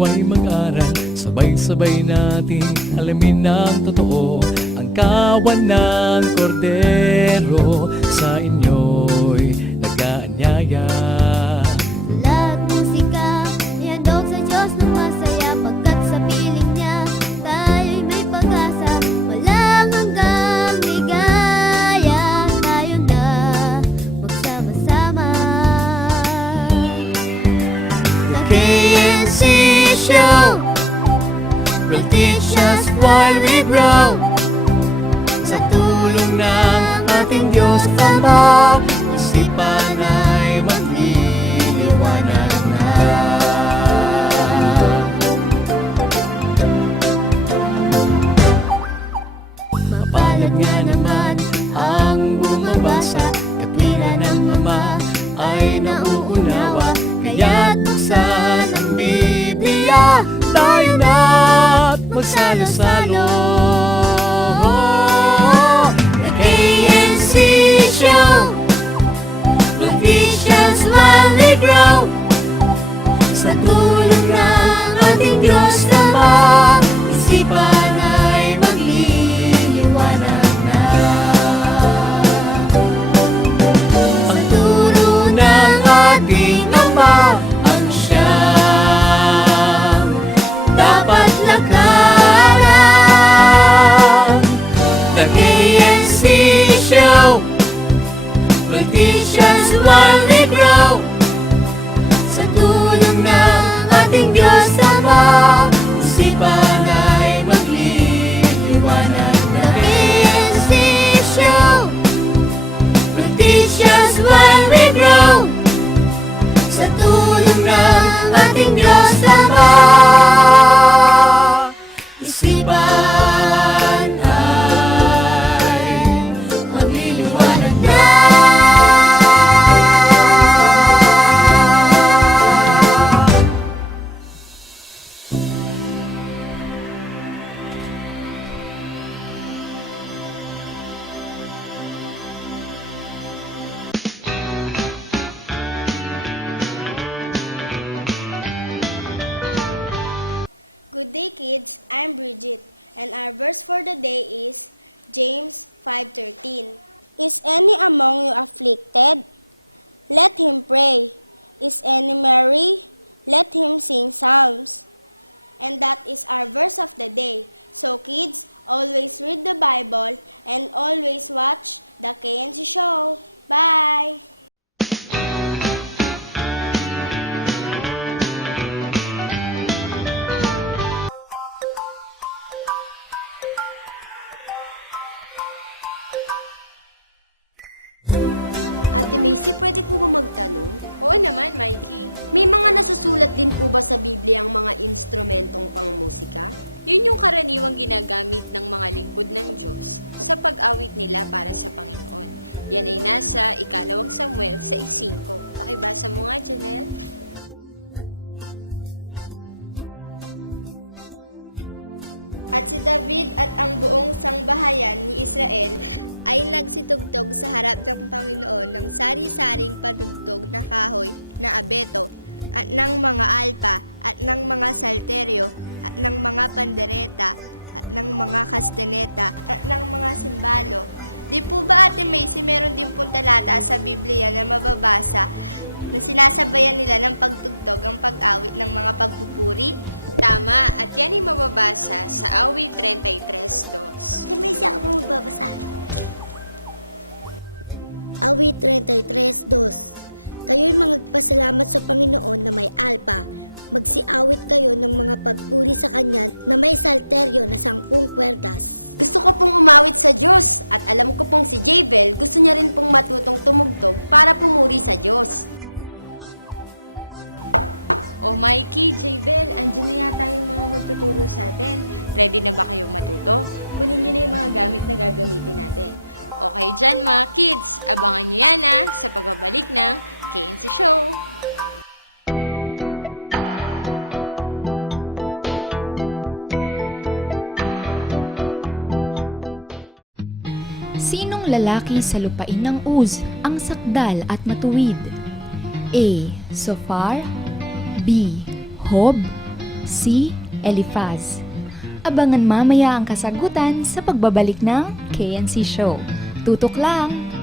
nawa'y mag-aral, sabay-sabay nating alamin ng totoo ang kawan ng kordero. Sa inyo'y nag-aanyaya. Lahat musika, ihandog sa Diyos ng masaya, pagkat sa piling niya tayo'y may pag-asa. Walang hanggang ligaya, tayo na magsama-sama. The KNC Show will teach us while we grow. Sa tulong ng ating Diyos Ama, isipan ay magliliwanag na. Mapalad nga naman ang bumabasa, katwiran ng Ama ay nauunawa. Kaya't buksan ang Biblia, tayo na't magsalo-salo. The KNC Show will teach us while we grow. Sa tulong ng ating Diyos Ama, isipan ay magliliwanag na. Ang turo ng ating Ama ang siyang dapat lakaran. The KNC Show will teach us while we grow. Sa tulong ng ating Diyos Ama, isipan ay magliliwanag na. The KNC Show Will teach us while we grow. Sa tulong ng ating Diyos Ama, isipan ay magliliwanag na. Is only a matter of afflicted, let him pray. Is any lowering, let him sing songs. And that is our verse of the day. So please always read the Bible and always watch the KNC Show. Bye! Sinong lalaki sa lupain ng Uz ang sakdal at matuwid? A. Sophar, B. Hob, Si Eliphaz. Abangan mamaya ang kasagutan sa pagbabalik ng KNC Show. Tutok lang!